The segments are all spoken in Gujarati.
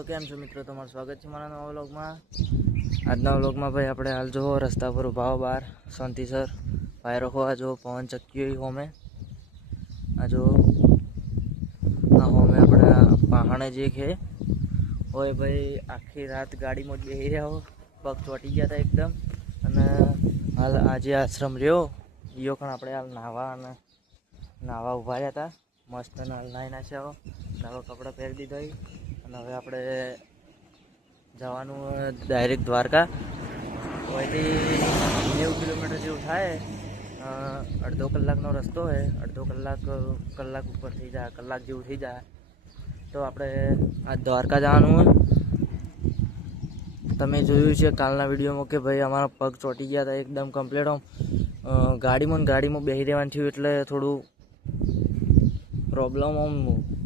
तो केम छो मित्रों, तमारुं स्वागत है मारा नवा व्लॉग में। आजना व्लॉग में भाई अपने हाल जो रस्ता पर उभा बार शांतिसर वायरो हो आ जो पवन चक्की हो में आ जो आ हो में अपने पहाड़े जे है ओए भाई आखी रात गाड़ी में बेही रह्या हो, पग ચોટી गया था एकदम। અને हाल आज आश्रम रह्यो यो पण આપણે हाल नावा उभा રહ્યા હતા मस्त नाई नाश्या हो नवा कपड़ा પહેરી દીધા અને હવે આપણે જવાનું ડાયરેક્ટ દ્વારકા। ઓયથી 90 કિલોમીટર જેવું થાય, અડધો કલાકનો રસ્તો है, અડધો કલાક ઉપર થઈ જાય, કલાક જેવું થઈ જાય। તો આપણે આ દ્વારકા જવાનું હોય। તમે જોયું છે કાલના વિડીયોમાં કે ભાઈ અમારા પગ ચોટી ગયા હતા એકદમ કમ્પ્લીટ। ગાડીમાં બેસી રહેવાનું થયું એટલે થોડું प्रॉब्लम आम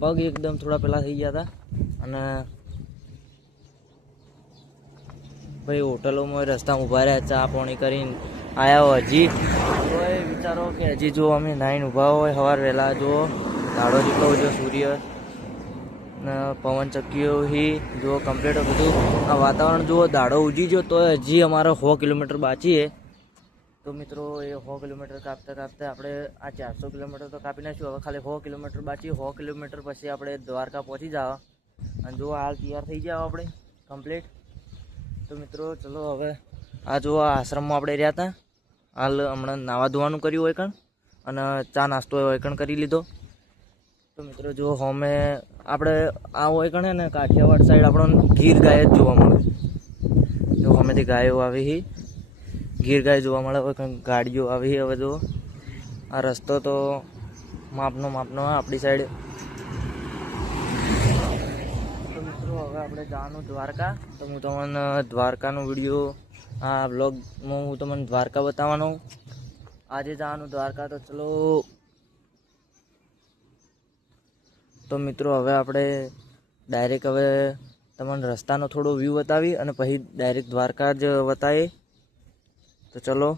पग एकदम थोड़ा पहला थी गया था। अने भाई होटलों में रस्ता में उभा रहा चा पानी कर आया हो हजी तो विचारो कि हजी जो अमे नाइन उभा हो सवार वहेला जो दाड़ो जेटलो जो सूर्य पवन चक्कीओ ही जो कम्प्लीट बधु आ वातावरण जो दाड़ो उजी जो तो हजी अमारो 100 किलोमीटर बाकी है। तो मित्रों ये 100 किलोमीटर कापता कापता આપણે આ 400 કિલોમીટર તો કાપી નાખ્યું। હવે ખાલી 100 કિલોમીટર બાકી। 100 કિલોમીટર પછી આપણે દ્વારકા પહોંચી જાવ અને જો હાલ તૈયાર થઈ જાવ આપણે કમ્પ્લીટ। તો મિત્રો ચલો હવે આ જો આ આશ્રમમાં આપણે રહ્યા હતા, હાલ હમણાં નાવા ધોવાનું કર્યું હોય કણ અને ચા નાસ્તો હોય કણ કરી લીધો। તો મિત્રો જો હોમે આપણે આ હોય કણ ને કાઠિયાવાડ સાઈડ આપણને ગીર ગાય જ જોવા મળે। જો હોમેથી ગાયો આવી હી गीर गाय જોવા મળે હોય, ગાડીઓ આવી હવે જો આ રસ્તો તો માપનો આપણી સાઈડ। તો મિત્રો હવે આપણે જવાનું દ્વારકા। તો હું તમને દ્વારકાનો વિડીયો આ બ્લોગમાં હું તમને દ્વારકા બતાવવાનો। આજે જવાનું દ્વારકા। તો ચલો તો મિત્રો હવે આપણે ડાયરેક્ટ હવે તમને રસ્તાનો થોડો વ્યૂ બતાવી અને પછી ડાયરેક્ટ દ્વારકા જ બતાવીએ। तो चलो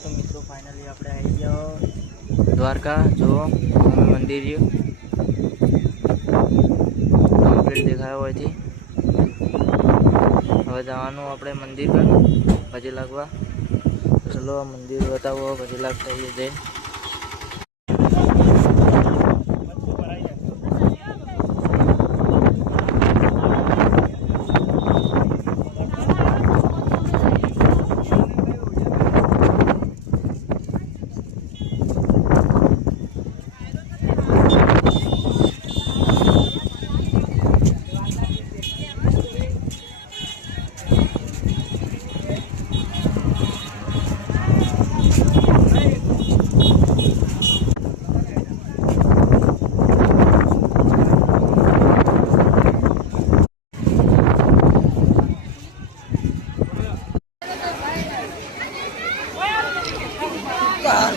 तो मित्रों फाइनली આપણે આવી ગયો દ્વારકા। જો મંદિર કમ્પ્લીટ દેખાયો હોય છે। હવે જવાનું આપણે મંદિર પર પછી લાગવા। ચલો મંદિર બતાવો પછી લાગતા જઈને।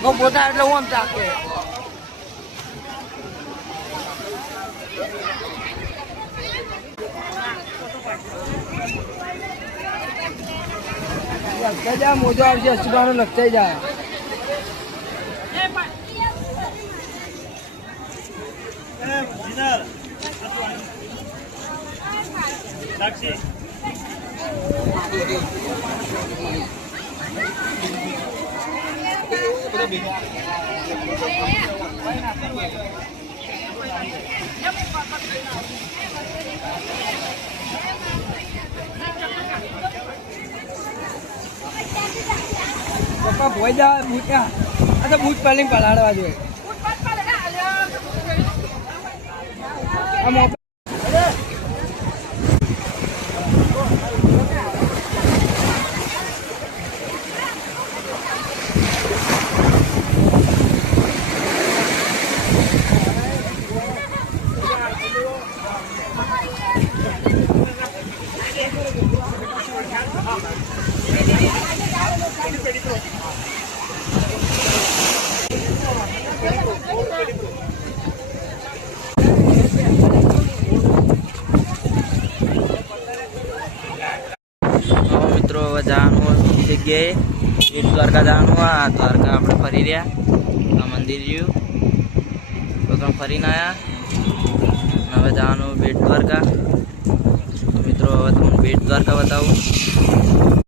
Kau botak એટલે ઓમ ચાકે લગતા જા મોજો આવશે 80 નો લગતા જાય પપ્પા ભોય જા બૂટ આ તો બૂટ પાલીને પલાડવા જોઈએ મિત્રો હવે જવાનું જગ્યાએ બેટ દ્વારકા જવાનું આ દ્વારકા આપણે ફરી રહ્યા આ મંદિર રહ્યું તો તમે ફરીને આવ્યા હવે જવાનું બેટ દ્વારકા. તો મિત્રો હવે તમને બેટ દ્વારકા બતાવું.